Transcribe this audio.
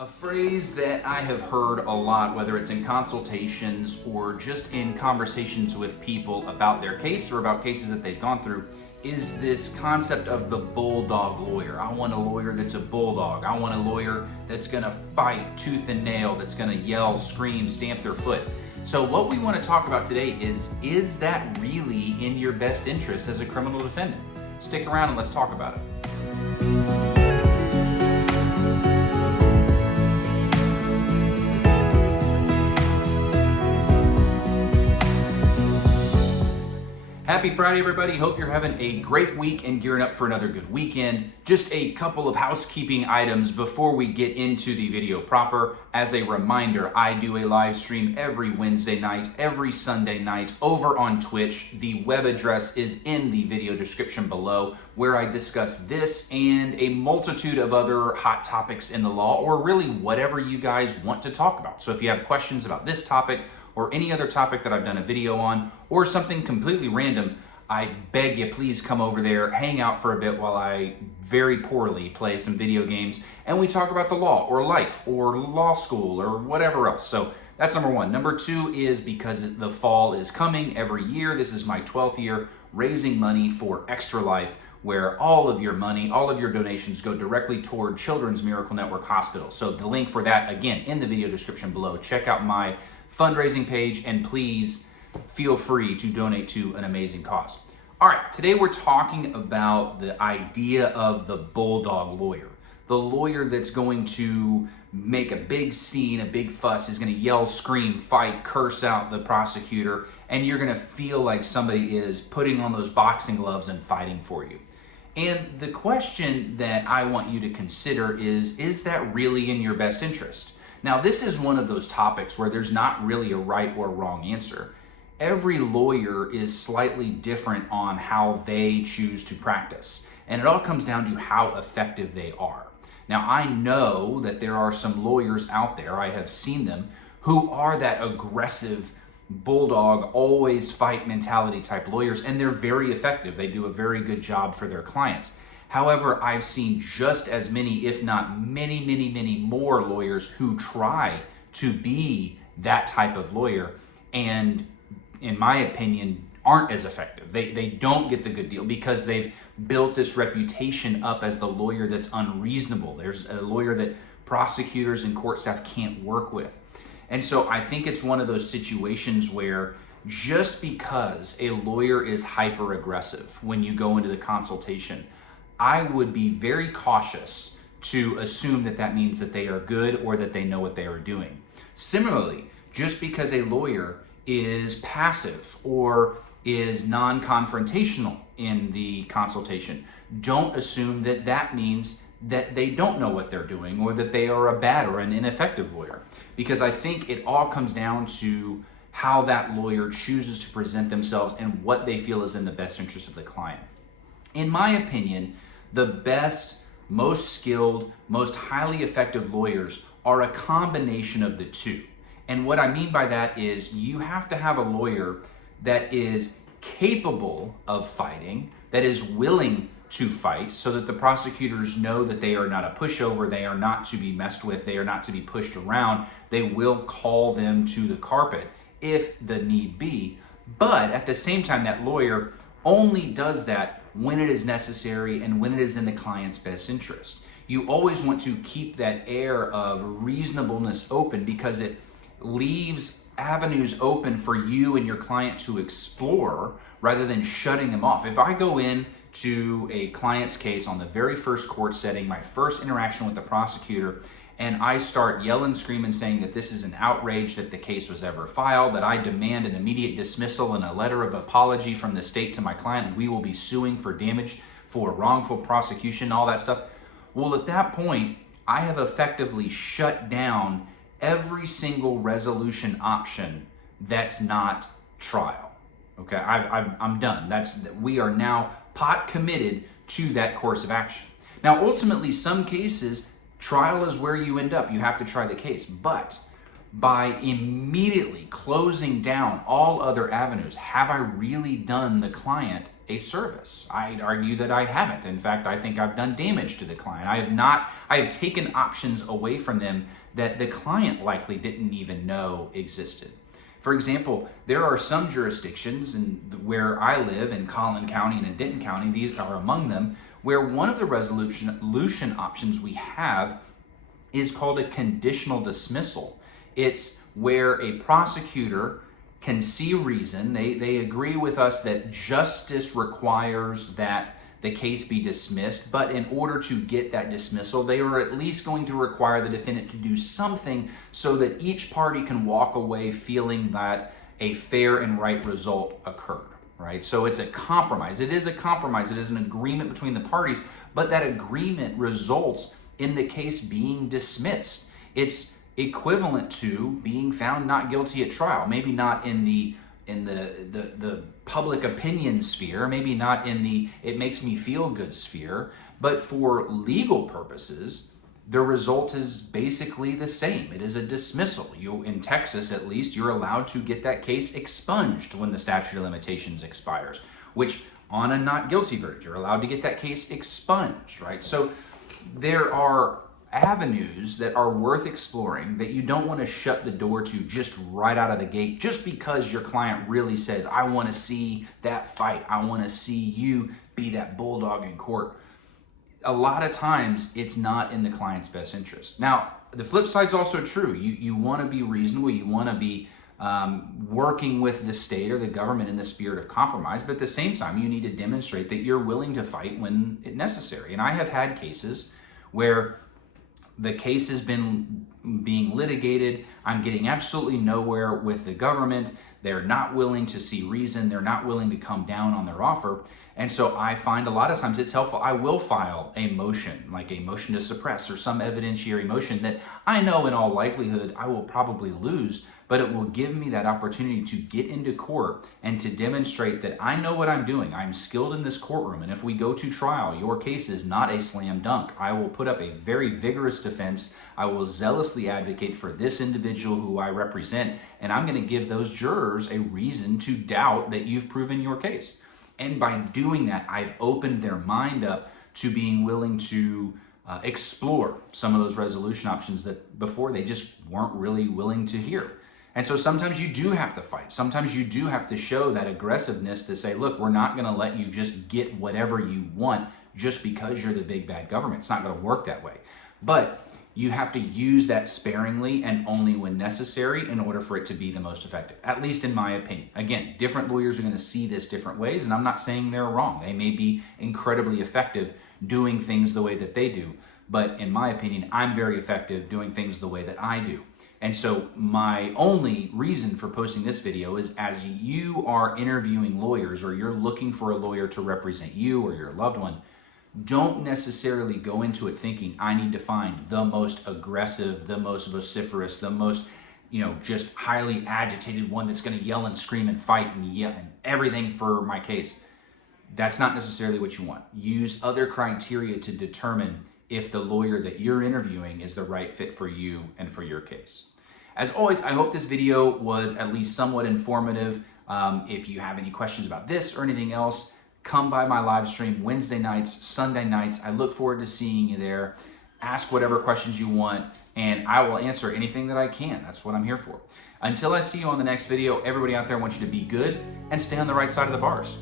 A phrase that I have heard a lot, whether it's in consultations or just in conversations with people about their case or about cases that they've gone through, is this concept of the bulldog lawyer. I want a lawyer that's a bulldog. I want a lawyer that's gonna fight tooth and nail, that's gonna yell, scream, stamp their foot. So what we want to talk about today is that really in your best interest as a criminal defendant? Stick around and let's talk about it. Happy Friday, everybody. Hope you're having a great week and gearing up for another good weekend. Just a couple of housekeeping items before we get into the video proper. As a reminder, I do a live stream every Wednesday night, every Sunday night over on Twitch. The web address is in the video description below, where I discuss this and a multitude of other hot topics in the law, or really whatever you guys want to talk about. So if you have questions about this topic, or any other topic that I've done a video on, or something completely random, I beg you, please come over there, hang out for a bit while I very poorly play some video games, and we talk about the law, or life, or law school, or whatever else. So that's number one. Number two is because the fall is coming every year. This is my 12th year raising money for Extra Life, where all of your money, all of your donations go directly toward Children's Miracle Network Hospital. So the link for that, again, in the video description below. Check out my fundraising page, and please feel free to donate to an amazing cause. All right, today we're talking about the idea of the bulldog lawyer. The lawyer that's going to make a big scene, a big fuss, is going to yell, scream, fight, curse out the prosecutor, and you're going to feel like somebody is putting on those boxing gloves and fighting for you. And the question that I want you to consider is that really in your best interest? Now, this is one of those topics where there's not really a right or wrong answer. Every lawyer is slightly different on how they choose to practice, and it all comes down to how effective they are. Now, I know that there are some lawyers out there, I have seen them, who are that aggressive bulldog, always fight mentality type lawyers, and they're very effective. They do a very good job for their clients. However, I've seen just as many, if not many more lawyers who try to be that type of lawyer and, in my opinion, aren't as effective. They don't get the good deal because they've built this reputation up as the lawyer that's unreasonable. There's a lawyer that prosecutors and court staff can't work with. And so I think it's one of those situations where just because a lawyer is hyper aggressive when you go into the consultation, I would be very cautious to assume that that means that they are good or that they know what they are doing. Similarly, just because a lawyer is passive or is non-confrontational in the consultation, don't assume that that means that they don't know what they're doing or that they are a bad or an ineffective lawyer. Because I think it all comes down to how that lawyer chooses to present themselves and what they feel is in the best interest of the client. In my opinion, the best, most skilled, most highly effective lawyers are a combination of the two. And what I mean by that is you have to have a lawyer that is capable of fighting, that is willing to fight, so that the prosecutors know that they are not a pushover, they are not to be messed with, they are not to be pushed around. They will call them to the carpet if the need be. But at the same time, that lawyer only does that when it is necessary and when it is in the client's best interest. You always want to keep that air of reasonableness open because it leaves avenues open for you and your client to explore rather than shutting them off. If I go in to a client's case on the very first court setting, my first interaction with the prosecutor, and I start yelling, screaming, saying that this is an outrage that the case was ever filed, that I demand an immediate dismissal and a letter of apology from the state to my client, we will be suing for damage for wrongful prosecution, all that stuff. Well, at that point, I have effectively shut down every single resolution option that's not trial. Okay, I'm done. We are now pot committed to that course of action. Now, ultimately, some cases, trial is where you end up. You have to try the case. But by immediately closing down all other avenues, have I really done the client a service. I'd argue that I haven't. In fact, I think I've done damage to the client. I have taken options away from them that the client likely didn't even know existed. For example, there are some jurisdictions where I live in Collin County and in Denton County, these are among them, where one of the resolution options we have is called a conditional dismissal. It's where a prosecutor can see reason. They agree with us that justice requires that the case be dismissed, but in order to get that dismissal, they are at least going to require the defendant to do something so that each party can walk away feeling that a fair and right result occurred, right? So it's a compromise. It is a compromise. It is an agreement between the parties, but that agreement results in the case being dismissed. It's equivalent to being found not guilty at trial. Maybe not in the public opinion sphere, maybe not in the it makes me feel good sphere, but for legal purposes, the result is basically the same. It is a dismissal. In Texas, at least, you're allowed to get that case expunged when the statute of limitations expires, which on a not guilty verdict, you're allowed to get that case expunged, right? So there are avenues that are worth exploring that you don't want to shut the door to just right out of the gate, just because your client really says, I want to see that fight. I want to see you be that bulldog in court. A lot of times it's not in the client's best interest. Now, the flip side's also true. You want to be reasonable. You want to be working with the state or the government in the spirit of compromise, but at the same time, you need to demonstrate that you're willing to fight when it's necessary. And I have had cases where the case has been being litigated. I'm getting absolutely nowhere with the government. They're not willing to see reason. They're not willing to come down on their offer. And so I find a lot of times it's helpful. I will file a motion, like a motion to suppress or some evidentiary motion that I know in all likelihood I will probably lose, but it will give me that opportunity to get into court and to demonstrate that I know what I'm doing. I'm skilled in this courtroom, and if we go to trial, your case is not a slam dunk. I will put up a very vigorous defense. I will zealously advocate for this individual who I represent, and I'm going to give those jurors a reason to doubt that you've proven your case. And by doing that, I've opened their mind up to being willing to explore some of those resolution options that before they just weren't really willing to hear. And so sometimes you do have to fight. Sometimes you do have to show that aggressiveness to say, look, we're not going to let you just get whatever you want just because you're the big bad government. It's not going to work that way. But you have to use that sparingly and only when necessary in order for it to be the most effective, at least in my opinion. Again, different lawyers are going to see this different ways, and I'm not saying they're wrong. They may be incredibly effective doing things the way that they do, but in my opinion, I'm very effective doing things the way that I do. And so my only reason for posting this video is as you are interviewing lawyers or you're looking for a lawyer to represent you or your loved one, don't necessarily go into it thinking I need to find the most aggressive, the most vociferous, the most, just highly agitated one that's going to yell and scream and fight and yell and everything for my case. That's not necessarily what you want. Use other criteria to determine if the lawyer that you're interviewing is the right fit for you and for your case. As always, I hope this video was at least somewhat informative. If you have any questions about this or anything else, come by my live stream Wednesday nights, Sunday nights. I look forward to seeing you there. Ask whatever questions you want, and I will answer anything that I can. That's what I'm here for. Until I see you on the next video, everybody out there, I want you to be good and stay on the right side of the bars.